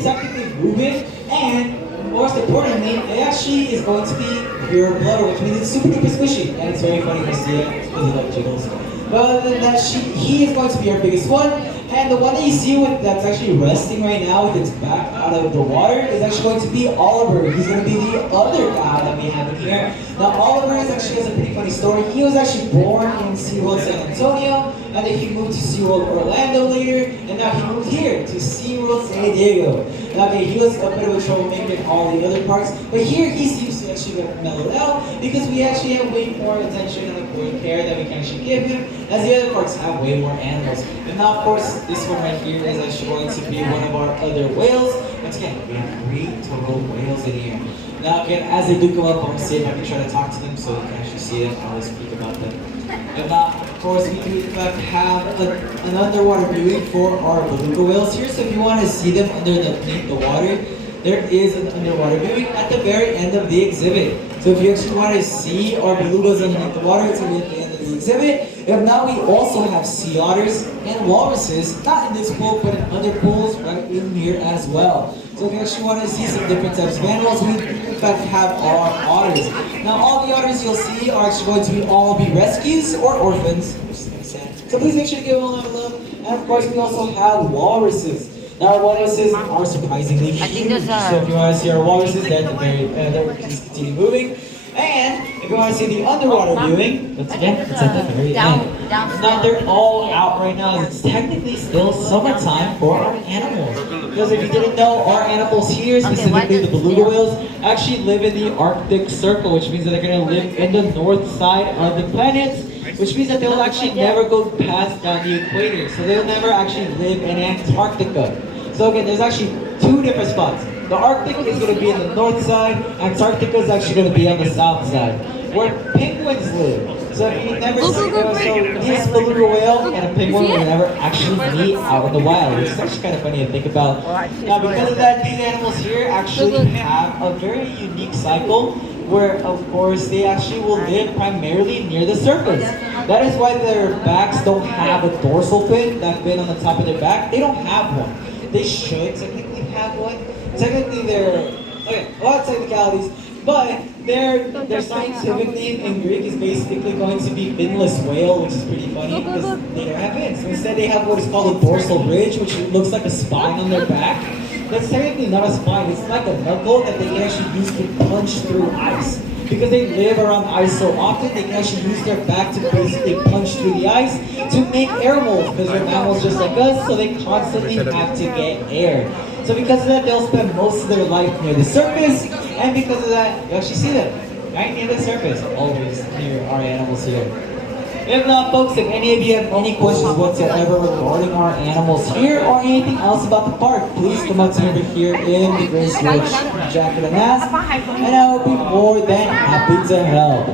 it's actually moving, and most importantly, it actually is going to be pure blood, which means it's super duper squishy, and it's very funny to see it because it like jiggles. But other than that, he is going to be our biggest one. And the one that you see with that's actually resting right now with its back out of the water is actually going to be Oliver. He's going to be the other guy that we have in here. Now Oliver is actually has a pretty funny story. He was actually born in SeaWorld San Antonio, and then he moved to SeaWorld Orlando later, and now he moved here to SeaWorld San Diego. Now, okay, he was a bit of a troublemaker in all the other parks, but here he seems to actually get mellowed out because we actually have way more attention and like more care that we can actually give him, as the other parks have way more animals. And now, of course, this one right here is actually going to be one of our other whales. Once again, we have 3 total whales in here. Now, again, as they do go up, I'm going to see if I can try to talk to them so you can actually see them. I'll speak about them. And now, of course, we do in fact have an underwater viewing for our beluga whales here. So if you want to see them underneath the water, there is an underwater viewing at the very end of the exhibit. So if you actually want to see our belugas underneath the water, it's going to be at the end of the exhibit. And now we also have sea otters and walruses, not in this pool, but in other pools right in here as well. So if you actually want to see some different types of animals, we in fact have our otters. Now all the otters you'll see are actually going to all be rescues or orphans. So please make sure to give them a lot of love. And of course we also have walruses. Now our walruses are surprisingly huge. So if you want to see our walruses, they're at the very end. Please continue moving. And if you want to see the underwater viewing, once again, it's at the very end. Now they're all out right now. It's technically still summertime for our animals. Because if you didn't know, our animals here, specifically the beluga whales, actually live in the Arctic Circle, which means that they're going to live in the north side of the planet, which means that they'll actually never go past down the equator. So they'll never actually live in Antarctica. So again, there's actually 2 different spots. The Arctic is going to be on the north side, Antarctica is actually going to be on the south side, where penguins live. So if you never see this beluga whale and a penguin will never actually meet out in the wild, which is actually kind of funny to think about. Now because of that, these animals here actually have a very unique cycle where of course they actually will live primarily near the surface. That is why their backs don't have a dorsal fin, that fin on the top of their back. They don't have one. They should technically have one. Technically they're, okay, a lot of technicalities, but their scientific name in Greek is basically going to be finless whale, which is pretty funny because they don't have fins. So instead they have what is called a dorsal ridge, which looks like a spine on their back. That's technically not a spine, it's like a knuckle that they can actually use to punch through ice. Because they live around ice so often, they can actually use their back to basically punch through the ice to make air moles, because they're mammals just like us, so they constantly have to get air. So because of that, they'll spend most of their life near the surface, and because of that, you actually see them right near the surface, always near our animals here. If not, folks, if any of you have any questions whatsoever regarding our animals here or anything else about the park, please come up to me over here in the Grace Ridge jacket and mask, and I will be more than happy to help.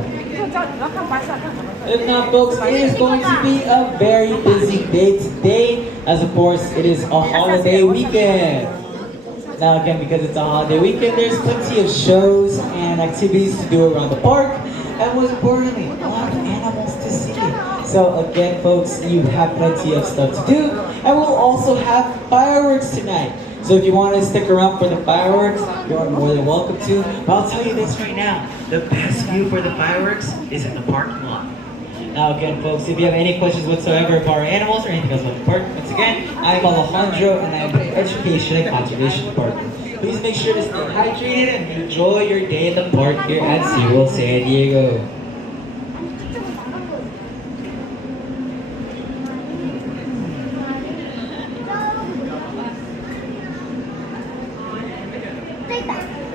If not, folks, it is going to be a very busy day today, as of course it is a holiday weekend. Now again, because it's a holiday weekend, there's plenty of shows and activities to do around the park, and most importantly, a lot of animals to see. So again, folks, you have plenty of stuff to do, and we'll also have fireworks tonight. So if you want to stick around for the fireworks, you are more than welcome to. But I'll tell you this right now, the best view for the fireworks is in the parking lot. Now again, folks, if you have any questions whatsoever about our animals or anything else about the park, once again, I'm Alejandro and I'm the Education and Conservation Department. Please make sure to stay hydrated and enjoy your day in the park here at SeaWorld San Diego. Take that.